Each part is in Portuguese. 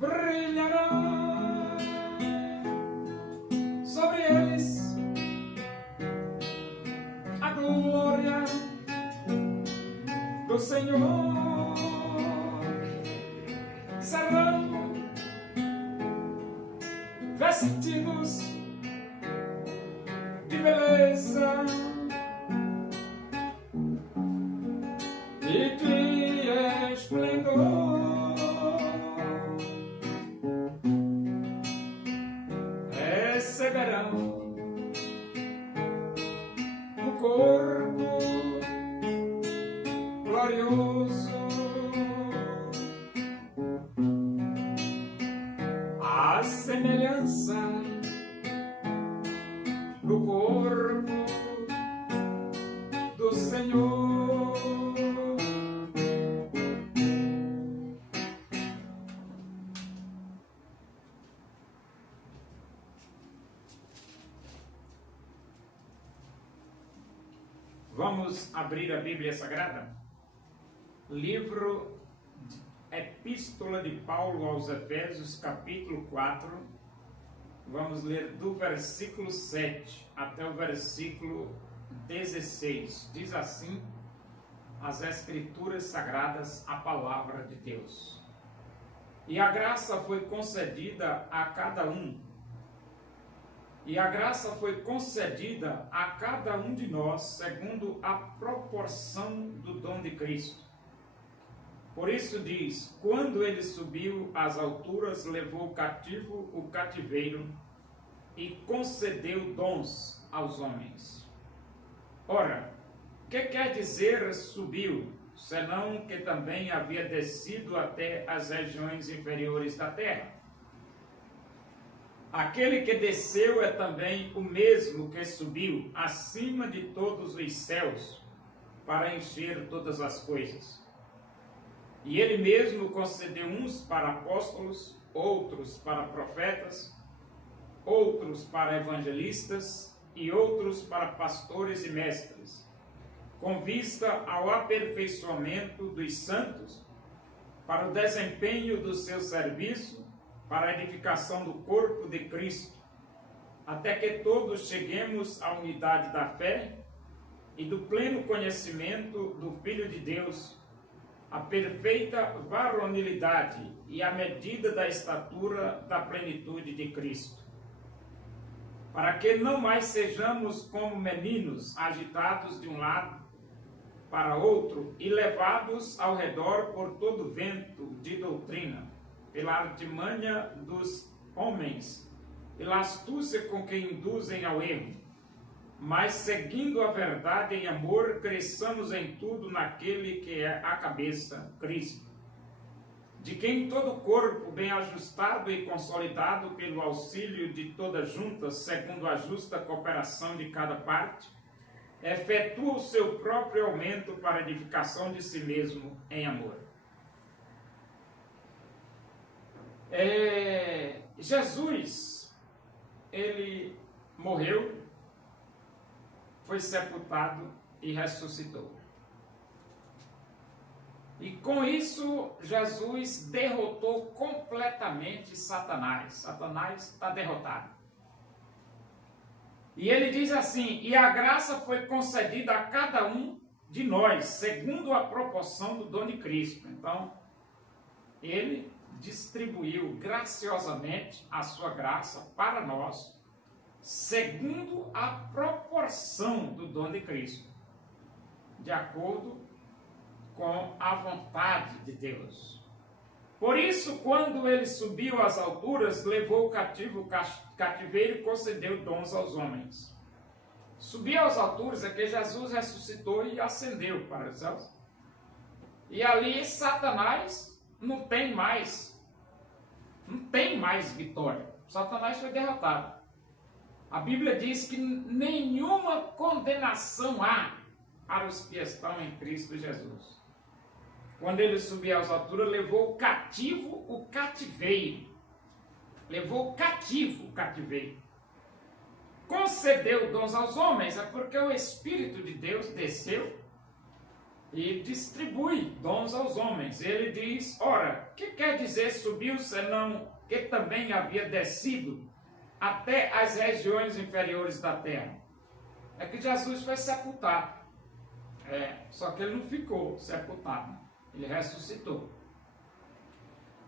Brilhará sobre eles a glória do Senhor. Serão vestidos de beleza e de esplendor. Receberão o corpo glorioso, a semelhança do corpo do Senhor. Vamos abrir a Bíblia Sagrada? Livro Epístola de Paulo aos Efésios, capítulo 4. Vamos ler do versículo 7 até o versículo 16. Diz assim as Escrituras Sagradas, a palavra de Deus. E a graça foi concedida a cada um. E a graça foi concedida a cada um de nós segundo a proporção do dom de Cristo. Por isso diz: quando ele subiu às alturas, levou cativo o cativeiro e concedeu dons aos homens. Ora, que quer dizer subiu, senão que também havia descido até as regiões inferiores da terra? Aquele que desceu é também o mesmo que subiu acima de todos os céus para encher todas as coisas. E ele mesmo concedeu uns para apóstolos, outros para profetas, outros para evangelistas e outros para pastores e mestres, com vista ao aperfeiçoamento dos santos, para o desempenho do seu serviço, para a edificação do corpo de Cristo, até que todos cheguemos à unidade da fé e do pleno conhecimento do Filho de Deus, a perfeita varonilidade e a medida da estatura da plenitude de Cristo, para que não mais sejamos como meninos agitados de um lado para outro e levados ao redor por todo vento de doutrina, pela artimanha dos homens, pela astúcia com que induzem ao erro, mas seguindo a verdade em amor, cresçamos em tudo naquele que é a cabeça, Cristo, de quem todo o corpo, bem ajustado e consolidado pelo auxílio de todas juntas, segundo a justa cooperação de cada parte, efetua o seu próprio aumento para a edificação de si mesmo em amor. Jesus, ele morreu, foi sepultado e ressuscitou. E com isso, Jesus derrotou completamente Satanás. Satanás está derrotado. E ele diz assim: e a graça foi concedida a cada um de nós, segundo a proporção do dom de Cristo. Então, ele distribuiu graciosamente a sua graça para nós, segundo a proporção do dom de Cristo, de acordo com a vontade de Deus. Por isso, quando ele subiu às alturas, levou o cativeiro e concedeu dons aos homens. Subir às alturas é que Jesus ressuscitou e ascendeu para os céus. E ali Satanás não tem mais vitória. Satanás foi derrotado. A Bíblia diz que nenhuma condenação há para os que estão em Cristo Jesus. Quando ele subiu às alturas, levou cativo o cativeiro. Levou cativo o cativeiro. concedeu dons aos homens, é porque o Espírito de Deus desceu e distribui dons aos homens. Ele diz, ora, o que quer dizer subiu, senão que também havia descido até as regiões inferiores da terra? É que Jesus foi sepultado. Só que ele não ficou sepultado, ele ressuscitou.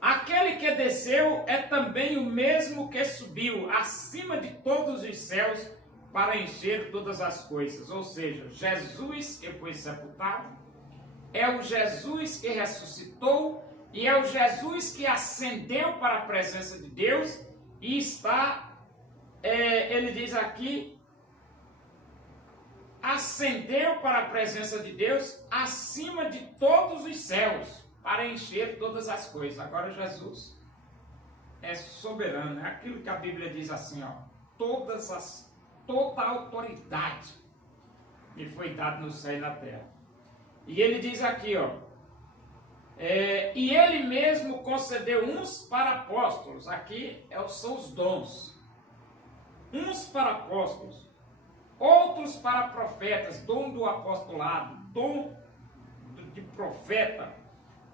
Aquele que desceu é também o mesmo que subiu acima de todos os céus para encher todas as coisas. Ou seja, Jesus que foi sepultado, é o Jesus que ressuscitou e é o Jesus que ascendeu para a presença de Deus e está, ele diz aqui, ascendeu para a presença de Deus acima de todos os céus para encher todas as coisas. Agora Jesus é soberano, é aquilo que a Bíblia diz assim, ó, toda a autoridade me foi dada no céu e na terra. E ele diz aqui, ó, e ele mesmo concedeu uns para apóstolos, aqui são os dons, uns para apóstolos, outros para profetas, dom do apostolado, dom de profeta,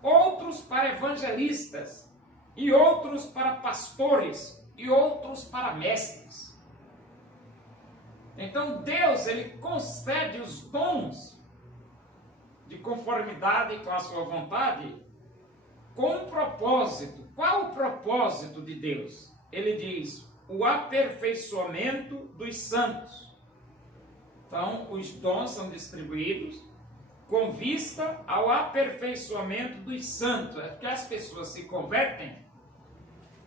outros para evangelistas, e outros para pastores, e outros para mestres. Então Deus, ele concede os dons de conformidade com a sua vontade, com um propósito. Qual o propósito de Deus? Ele diz, o aperfeiçoamento dos santos. Então, os dons são distribuídos com vista ao aperfeiçoamento dos santos. É porque as pessoas se convertem,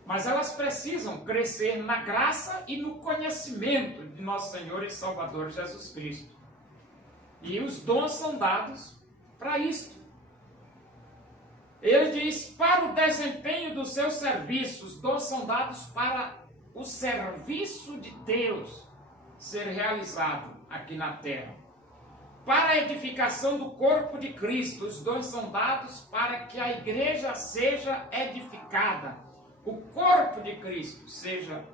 mas elas precisam crescer na graça e no conhecimento de nosso Senhor e Salvador Jesus Cristo. E os dons são dados para isto. Ele diz, para o desempenho dos seus serviços, os dons são dados para o serviço de Deus ser realizado aqui na terra. Para a edificação do corpo de Cristo, os dons são dados para que a igreja seja edificada, o corpo de Cristo seja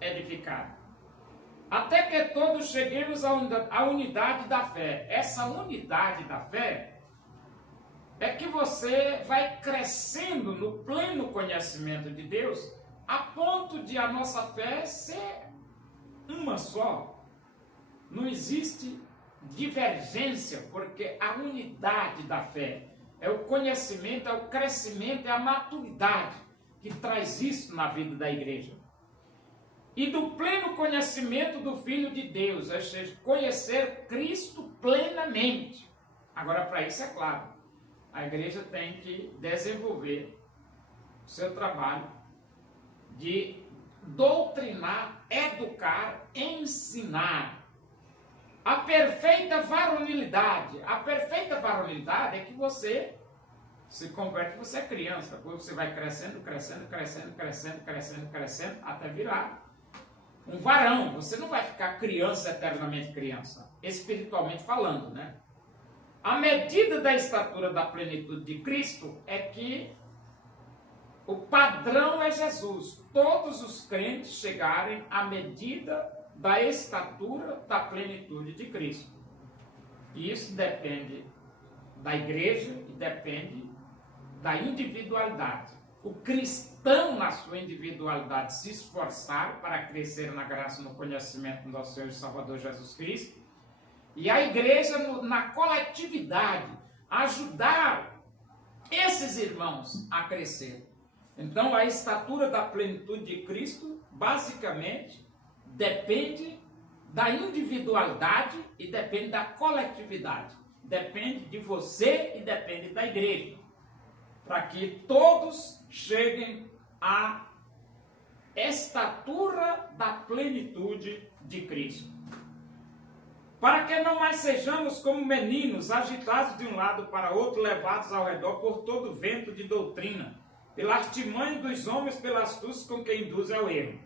edificado. Até que todos cheguemos à unidade da fé. Essa unidade da fé é que você vai crescendo no pleno conhecimento de Deus, a ponto de a nossa fé ser uma só. Não existe divergência, porque a unidade da fé é o conhecimento, é o crescimento, é a maturidade que traz isso na vida da igreja. E do pleno conhecimento do Filho de Deus, ou seja, conhecer Cristo plenamente. Agora, para isso, é claro, a igreja tem que desenvolver o seu trabalho de doutrinar, educar, ensinar. A perfeita varonilidade. A perfeita varonilidade é que você se converte, você é criança. Depois você vai crescendo, até virar um varão. Você não vai ficar criança, eternamente criança. Espiritualmente falando, né? A medida da estatura da plenitude de Cristo é que o padrão é Jesus. Todos os crentes chegarem à medida da estatura da plenitude de Cristo. E isso depende da igreja e depende da individualidade. O cristão, na sua individualidade, se esforçar para crescer na graça e no conhecimento do nosso Senhor e Salvador Jesus Cristo. E a igreja, na coletividade, ajudar esses irmãos a crescer. Então, a estatura da plenitude de Cristo, basicamente, depende da individualidade e depende da coletividade. Depende de você e depende da igreja. Para que todos cheguem à estatura da plenitude de Cristo. Para que não mais sejamos como meninos, agitados de um lado para outro, levados ao redor por todo vento de doutrina, pela artimanha dos homens, pela astúcia com que induz ao erro.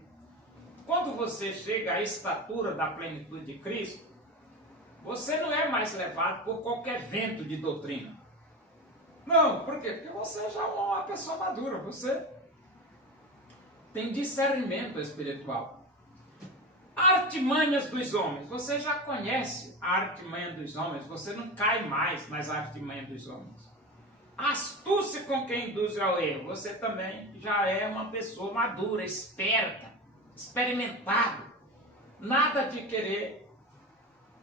Quando você chega à estatura da plenitude de Cristo, você não é mais levado por qualquer vento de doutrina. Não, por quê? Porque você já é uma pessoa madura, você tem discernimento espiritual. Artimanhas dos homens. Você já conhece a artimanha dos homens, você não cai mais nas artimanhas dos homens. Astúcia com quem induz ao erro. Você também já é uma pessoa madura, esperta, experimentada. Nada de querer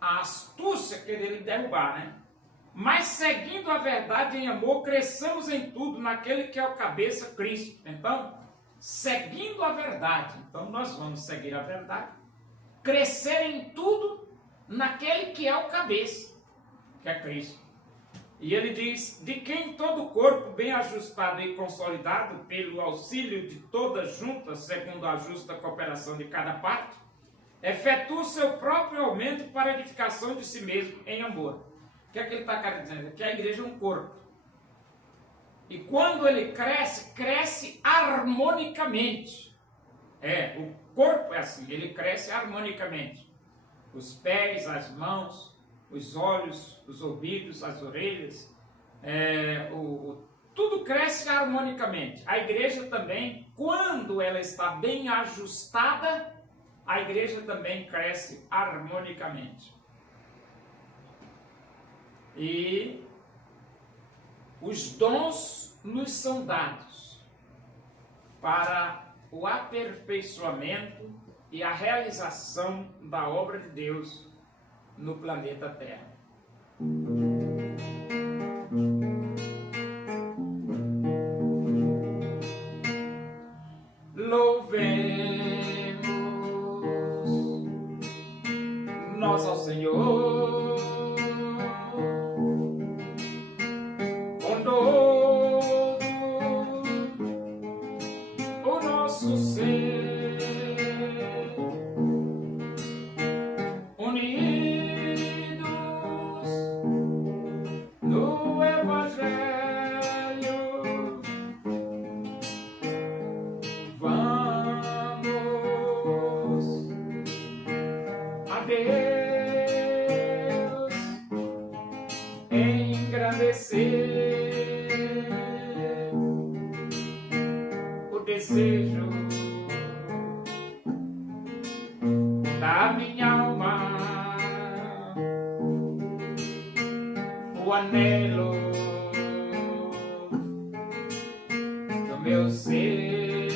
a astúcia, querer lhe derrubar, né? Mas seguindo a verdade em amor, cresçamos em tudo naquele que é o cabeça, Cristo. Então, seguindo a verdade. Então, nós vamos seguir a verdade. Crescer em tudo naquele que é o cabeça, que é Cristo. E ele diz, de quem todo o corpo bem ajustado e consolidado pelo auxílio de todas juntas, segundo a justa cooperação de cada parte, efetua o seu próprio aumento para a edificação de si mesmo em amor. O que é que ele está querendo dizer? Que a igreja é um corpo. E quando ele cresce, cresce harmonicamente. O corpo é assim, ele cresce harmonicamente. Os pés, as mãos, os olhos, os ouvidos, as orelhas, tudo cresce harmonicamente. A igreja também, quando ela está bem ajustada, a igreja também cresce harmonicamente. E os dons nos são dados para o aperfeiçoamento e a realização da obra de Deus no planeta Terra. Louvemos nós ao Senhor com todo o nosso ser, unidos no Evangelho. Vamos a Deus engrandecer o desejo da minha alma, o anelo do meu ser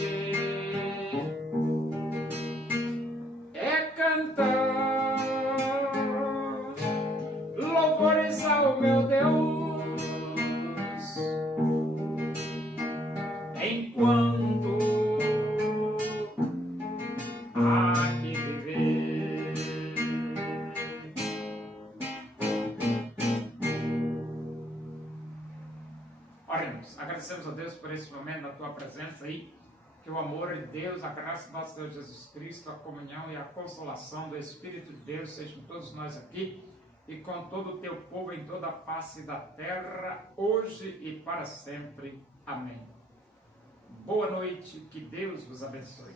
é cantar louvores ao meu Deus enquanto há que viver. Oremos, agradecemos a Deus por esse momento da tua presença aí, que o amor de Deus, a graça do nosso Deus Jesus Cristo, a comunhão e a consolação do Espírito de Deus sejam com todos nós aqui e com todo o teu povo em toda a face da terra, hoje e para sempre. Amém. Boa noite, que Deus vos abençoe.